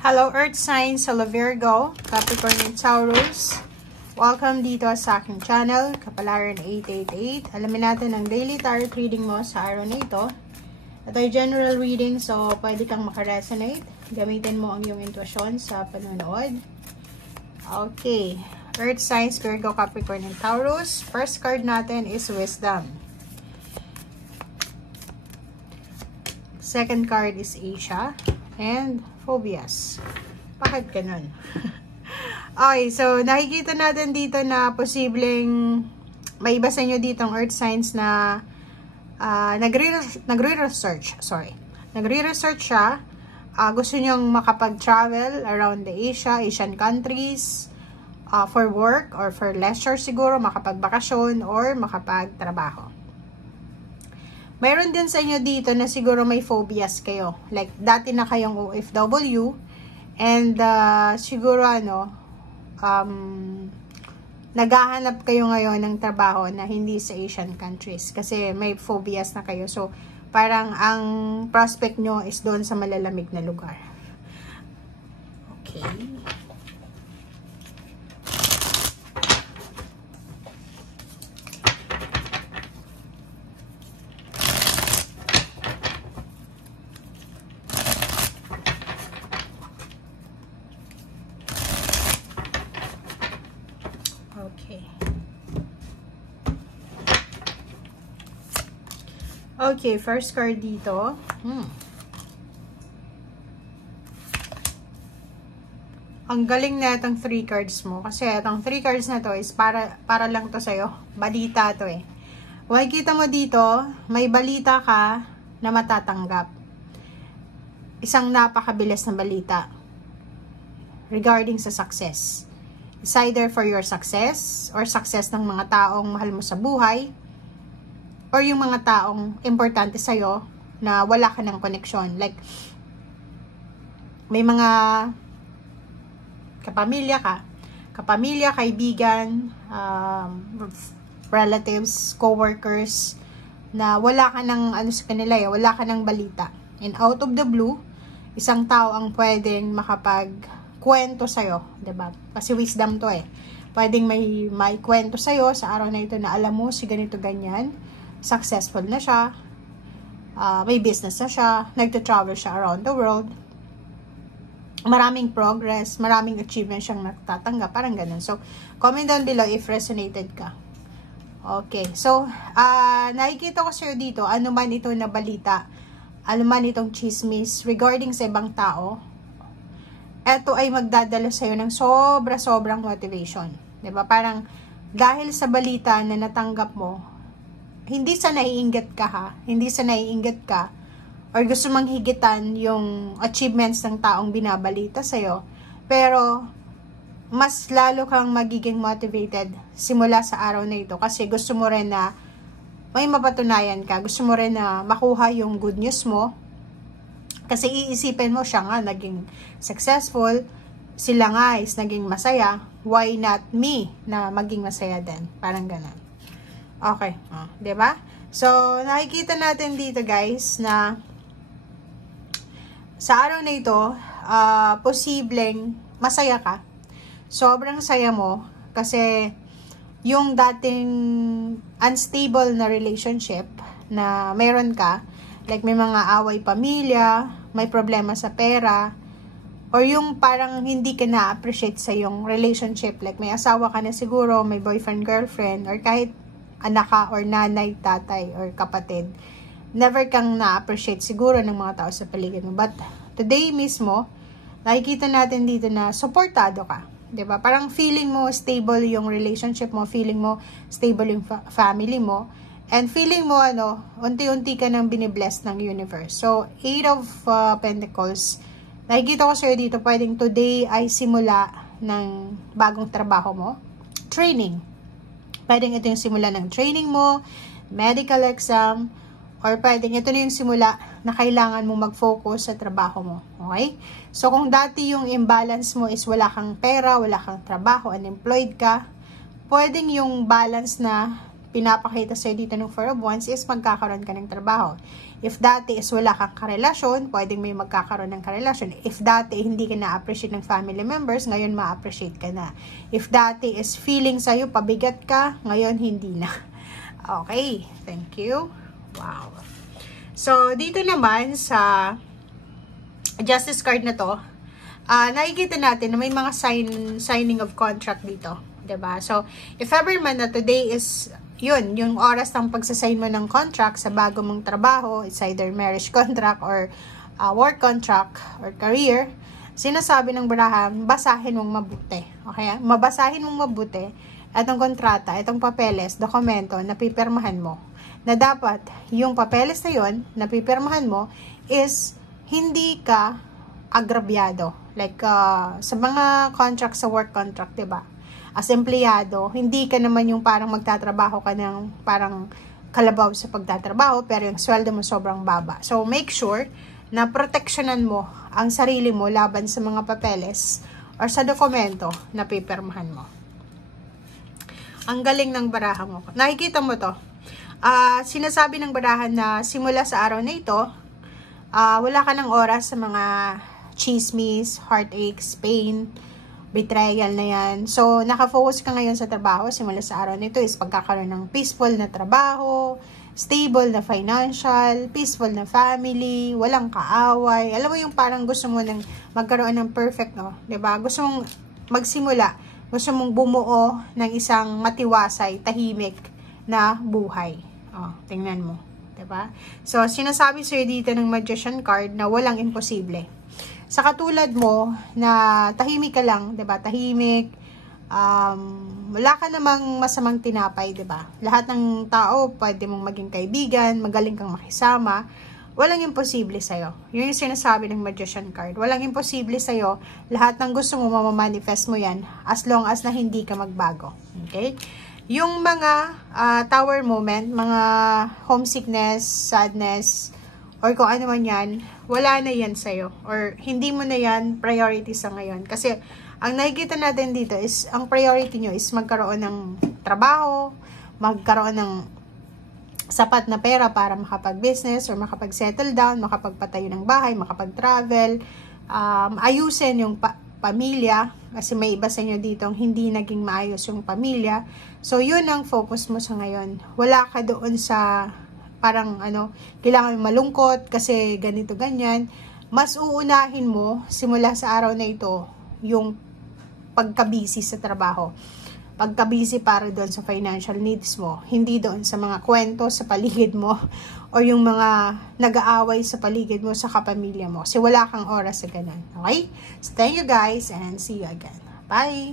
Hello Earth Signs, hello Virgo, Capricorn and Taurus. Welcome dito sa aking channel, Kapalaran 888. Alamin natin ang daily tarot reading mo sa araw na ito. Ito ay general reading, so pwede kang makaresonate. Gamitin mo ang iyong intuition sa panonood. Okay, Earth Signs, Virgo, Capricorn and Taurus. First card natin is Wisdom. Second card is Asia. And phobias. Bakit ganun? Okay, so nakikita natin dito na posibleng may iba sa inyo dito ang earth signs na nagre-research. Nagre-research siya. Gusto nyong makapag-travel around the Asian countries for work or for leisure siguro, makapag-bakasyon or makapag-trabaho. Mayroon din sa inyo dito na siguro may phobias kayo. Like, dati na kayong OFW. And, siguro, naghahanap kayo ngayon ng trabaho na hindi sa Asian countries. Kasi may phobias na kayo. So, parang ang prospect nyo is doon sa malalamig na lugar. Okay. Okay, first card dito. Ang galing na itong 3 cards mo. Kasi itong 3 cards na to is para lang to sa'yo. Balita to eh. Makikita mo dito, may balita ka na matatanggap. Isang napakabilis na balita. Regarding sa success. It's either for your success or success ng mga taong mahal mo sa buhay. Or yung mga taong importante sa'yo na wala ka ng connection. Like, may mga kapamilya, kaibigan, relatives, co-workers, na wala ka ng, sa kanila wala ka ng balita. And out of the blue, isang tao ang pwedeng makapagkwento sa'yo. Diba? Kasi wisdom to eh. Pwedeng may kwento sa'yo sa araw na ito na alam mo si ganito ganyan. Successful na siya, may business na siya, nagta-travel siya around the world, maraming progress, maraming achievement siyang natatanggap, parang ganun. So, comment down below if resonated ka. Okay, so, nakikita ko sa'yo dito, ano man ito na balita, ano man itong chismis regarding sa ibang tao, eto ay magdadala sa'yo ng sobrang motivation. Diba? Parang, dahil sa balita na natanggap mo, hindi sa naiinggit ka ha, hindi sa naiinggit ka, or gusto mang higitan yung achievements ng taong binabalita sa'yo, pero mas lalo kang magiging motivated simula sa araw na ito kasi gusto mo rin na may mapatunayan ka, gusto mo rin na makuha yung good news mo, kasi iisipin mo siya nga naging successful, sila nga is naging masaya, why not me na maging masaya din, parang ganun. Okay, diba? So, nakikita natin dito guys na sa araw na ito, posibleng masaya ka. Sobrang saya mo kasi yung dating unstable na relationship na meron ka, like may mga away pamilya, may problema sa pera, or yung parang hindi ka na-appreciate sa yung relationship, like may asawa ka na siguro, may boyfriend, girlfriend, or kahit anak ka or nanay, tatay, or kapatid, never kang na-appreciate siguro ng mga tao sa paligid mo. But today mismo, nakikita natin dito na supportado ka. Diba? Parang feeling mo stable yung relationship mo, feeling mo stable yung family mo, and feeling mo, unti-unti ka nang binibless ng universe. So, 8 of Pentacles, nakikita ko sa'yo dito, pwedeng today ay simula ng bagong trabaho mo, training. Pwedeng ito yung simula ng training mo, medical exam, or pwedeng ito na yung simula na kailangan mo mag-focus sa trabaho mo. Okay? So, kung dati yung imbalance mo is wala kang pera, wala kang trabaho, unemployed ka, pwedeng yung balance na pinapakita sa'yo dito ng Four of Wands is magkakaroon ka ng trabaho. If dati is wala kang karelasyon, pwedeng may magkakaroon ng karelasyon. If dati hindi ka na-appreciate ng family members, ngayon ma-appreciate ka na. If dati is feeling sa'yo, pabigat ka, ngayon hindi na. Okay, thank you. Wow. So, dito naman sa Justice card na to, nakikita natin na may mga signing of contract dito. Diba? So, if ever man na today is yun, yung oras ng pagsasign mo ng contract sa bago mong trabaho, it's either marriage contract or work contract or career, sinasabi ng barahan, basahin mong mabuti. Okay? Mabasahin mong mabuti itong kontrata, itong papeles, dokumento na pipirmahan mo. Na dapat, yung papeles na yun, na pipirmahan mo, is hindi ka agrabyado. Like, sa mga contract, sa work contract, diba? As empleyado, hindi ka naman yung parang magtatrabaho ka ng parang kalabaw sa pagtatrabaho, pero yung sweldo mo sobrang baba. So, make sure na proteksyonan mo ang sarili mo laban sa mga papeles or sa dokumento na pipirmahan mo. Ang galing ng barahan mo. Nakikita mo to. Sinasabi ng barahan na simula sa araw na ito, wala ka ng oras sa mga chismis, heartaches, pain, betrayal na yan. So, nakafocus ka ngayon sa trabaho. Simula sa araw nito is pagkakaroon ng peaceful na trabaho, stable na financial, peaceful na family, walang kaaway. Alam mo yung parang gusto mo ng magkaroon ng perfect, no? Diba? Gusto mong magsimula. Gusto mong bumuo ng isang matiwasay, tahimik na buhay. Oh, tingnan mo. Diba? So, sinasabi sa'yo dito ng Magician card na walang imposible. Sa katulad mo, na tahimik ka lang, diba? Tahimik, wala ka namang masamang tinapay, diba? Lahat ng tao, pwede mong maging kaibigan, magaling kang makisama, walang imposible sa'yo. Yun yung sinasabi ng Magician card. Walang imposible sa'yo, lahat ng gusto mo, mamamanifest mo yan, as long as na hindi ka magbago. Okay? Yung mga tower moment, mga homesickness, sadness, or kung ano man yan, wala na yan sa'yo. Or hindi mo na yan priority sa ngayon. Kasi, ang nakikita natin dito is, ang priority nyo is magkaroon ng trabaho, magkaroon ng sapat na pera para makapag-business or makapag-settle down, makapagpatayo ng bahay, makapag-travel, ayusin yung pamilya. Kasi may iba sa inyo dito hindi naging maayos yung pamilya. So, yun ang focus mo sa ngayon. Wala ka doon sa parang kailangan malungkot kasi ganito ganyan. Mas uunahin mo simula sa araw na ito yung pagka-busy sa trabaho. Pagka-busy para doon sa financial needs mo, hindi doon sa mga kwento sa paligid mo or yung mga nag-aaway sa paligid mo sa kapamilya mo. Kasi wala kang oras sa ganun. Okay? So thank you guys and see you again. Bye!